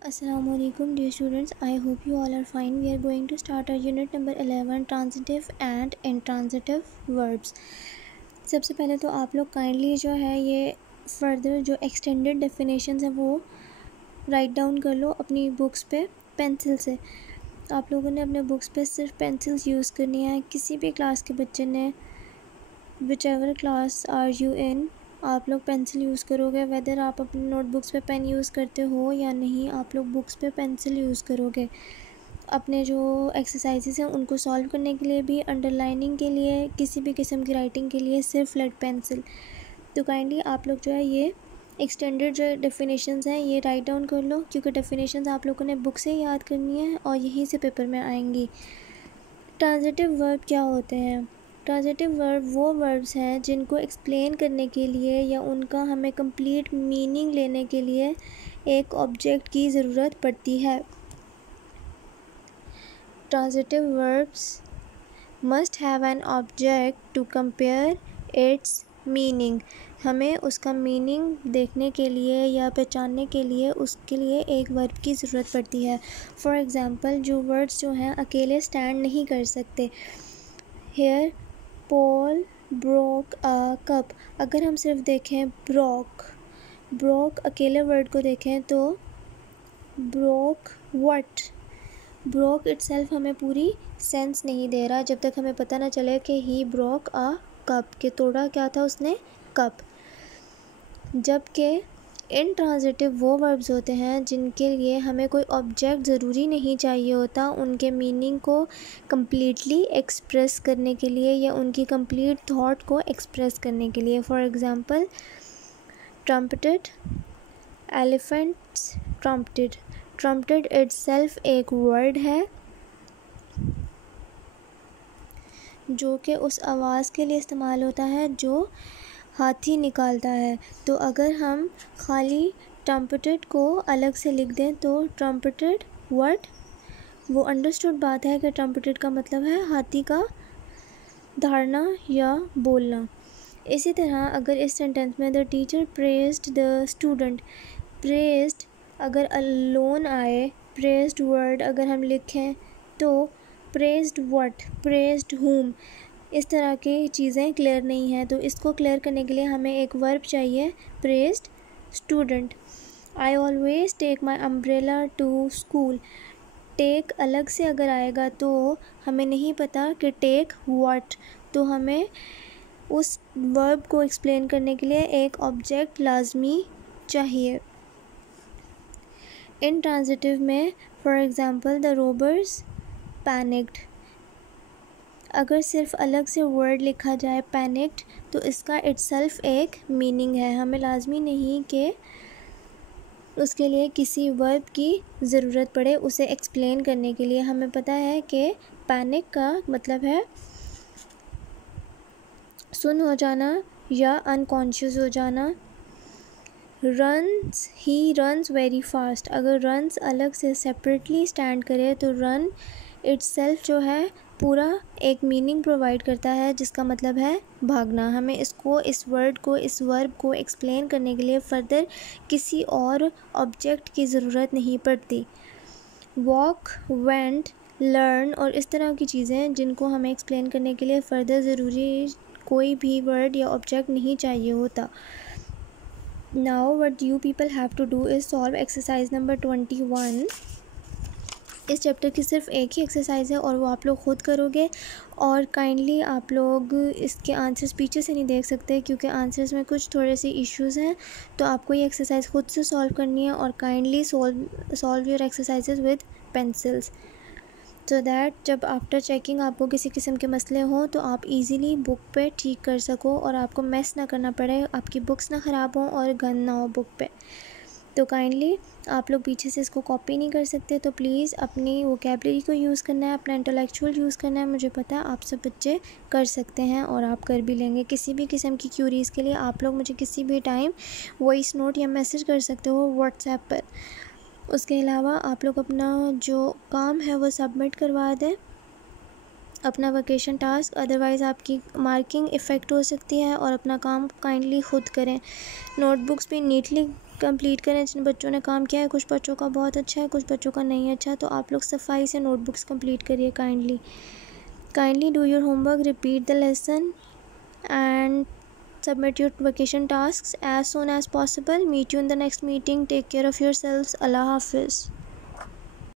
Assalamualaikum dear students, I hope you all are fine. We are going to start our unit number 11 transitive and intransitive verbs. सबसे पहले तो आप लोग kindly जो है ये फर्दर जो एक्सटेंडेड डेफिनेशंस हैं वो राइट डाउन कर लो अपनी बुक्स पे पेंसिल से। आप लोगों ने अपने बुक्स पे सिर्फ पेंसिल्स यूज़ करनी है। किसी भी क्लास के बच्चे ने whichever class are you in आप लोग पेंसिल यूज़ करोगे। वेदर आप अपनी नोटबुक्स पे पेन यूज़ करते हो या नहीं, आप लोग बुक्स पे पेंसिल यूज़ करोगे। अपने जो एक्सरसाइजेस हैं उनको सॉल्व करने के लिए भी, अंडरलाइनिंग के लिए, किसी भी किस्म की राइटिंग के लिए सिर्फ लेड पेंसिल। तो काइंडली आप लोग जो है ये एक्सटेंडेड जो डेफिनेशंस हैं ये राइट डाउन कर लो, क्योंकि डेफिनेशंस आप लोगों ने बुक से याद करनी है और यहीं से पेपर में आएंगी। ट्रांजिटिव वर्ब क्या होते हैं? ट्रांजिटिव वर्ब वो वर्ब्स हैं जिनको एक्सप्लेन करने के लिए या उनका हमें कंप्लीट मीनिंग लेने के लिए एक ऑब्जेक्ट की ज़रूरत पड़ती है। Transitive verbs must have an object to compare its meaning. हमें उसका मीनिंग देखने के लिए या पहचानने के लिए उसके लिए एक वर्ब की ज़रूरत पड़ती है। फॉर एग्ज़ाम्पल जो वर्ड्स जो हैं अकेले स्टैंड नहीं कर सकते। Here Paul broke a cup, अगर हम सिर्फ देखें ब्रोक अकेले वर्ड को देखें तो ब्रोक व्हाट, ब्रोक इटसेल्फ हमें पूरी सेंस नहीं दे रहा जब तक हमें पता ना चले कि ही ब्रोक अ कप, के तोड़ा क्या था उसने, कप। जबकि इनट्रांजिटिव वो वर्ब्स होते हैं जिनके लिए हमें कोई ऑब्जेक्ट ज़रूरी नहीं चाहिए होता उनके मीनिंग को कम्प्लीटली एक्सप्रेस करने के लिए या उनकी कंप्लीट थॉट को एक्सप्रेस करने के लिए। For example trumpeted, elephants trumpeted. Trumpeted itself एक वर्ड है जो कि उस आवाज़ के लिए इस्तेमाल होता है जो हाथी निकालता है। तो अगर हम खाली ट्रम्पेटेड को अलग से लिख दें तो ट्रम्पेटेड वर्ड, वो अंडरस्टूड बात है कि ट्रम्पेटेड का मतलब है हाथी का धारना या बोलना। इसी तरह अगर इस सेंटेंस में the teacher praised the student, praised अगर अलोन आए, प्रेज्ड वर्ड अगर हम लिखें तो प्रेज्ड व्हाट, प्रेज्ड हुम, इस तरह की चीज़ें क्लियर नहीं हैं। तो इसको क्लियर करने के लिए हमें एक वर्ब चाहिए, praised student. I always take my umbrella to school, take अलग से अगर आएगा तो हमें नहीं पता कि टेक व्हाट, तो हमें उस वर्ब को एक्सप्लेन करने के लिए एक ऑब्जेक्ट लाजमी चाहिए। इन ट्रांजिटिव में for example the robbers panicked, अगर सिर्फ अलग से वर्ड लिखा जाए पैनिक्ड तो इसका इटसेल्फ एक मीनिंग है। हमें लाजमी नहीं कि उसके लिए किसी वर्ब की ज़रूरत पड़े उसे एक्सप्लेन करने के लिए। हमें पता है कि पैनिक का मतलब है सुन हो जाना या अनकॉन्शियस हो जाना। Runs, he runs very fast, अगर रन्स अलग से सेपरेटली स्टैंड करे तो रन इटसेल्फ जो है पूरा एक मीनिंग प्रोवाइड करता है जिसका मतलब है भागना। हमें इसको, इस वर्ड को, इस वर्ब को एक्सप्लेन करने के लिए फ़र्दर किसी और ऑब्जेक्ट की ज़रूरत नहीं पड़ती। वॉक, वेंट, लर्न और इस तरह की चीज़ें जिनको हमें एक्सप्लेन करने के लिए फ़र्दर ज़रूरी कोई भी वर्ड या ऑब्जेक्ट नहीं चाहिए होता। Now what you people have to do is solve exercise number 21। इस चैप्टर की सिर्फ एक ही एक्सरसाइज है और वो आप लोग ख़ुद करोगे। और काइंडली आप लोग इसके आंसर्स पीछे से नहीं देख सकते क्योंकि आंसर्स में कुछ थोड़े से इश्यूज़ हैं, तो आपको ये एक्सरसाइज ख़ुद से सॉल्व करनी है। और kindly solve your exercises with pencils so that जब आफ्टर चेकिंग आपको किसी किस्म के मसले हों तो आप इजीली बुक पे ठीक कर सको और आपको मेस ना करना पड़े, आपकी बुक्स ना ख़राब हों और गंद ना हो बुक पे। तो काइंडली आप लोग पीछे से इसको कॉपी नहीं कर सकते, तो प्लीज़ अपनी वोकैबलरी को यूज़ करना है, अपना इंटेलेक्चुअल यूज़ करना है। मुझे पता है आप सब बच्चे कर सकते हैं और आप कर भी लेंगे। किसी भी किस्म की क्यूरीज़ के लिए आप लोग मुझे किसी भी टाइम वॉइस नोट या मैसेज कर सकते हो व्हाट्सएप पर। उसके अलावा आप लोग अपना जो काम है वो सबमिट करवा दें, अपना वोकेशन टास्क, अदरवाइज़ आपकी मार्किंग इफ़ेक्ट हो सकती है। और अपना काम काइंडली ख़ुद करें। नोटबुक्स भी नीटली कंप्लीट करें जिन बच्चों ने काम किया है। कुछ बच्चों का बहुत अच्छा है, कुछ बच्चों का नहीं अच्छा, तो आप लोग सफाई से नोटबुक्स कंप्लीट करिए। Kindly do your homework, repeat the lesson and submit your vacation tasks as soon as possible. Meet you in the next meeting. Take care of yourselves. Allah Hafiz.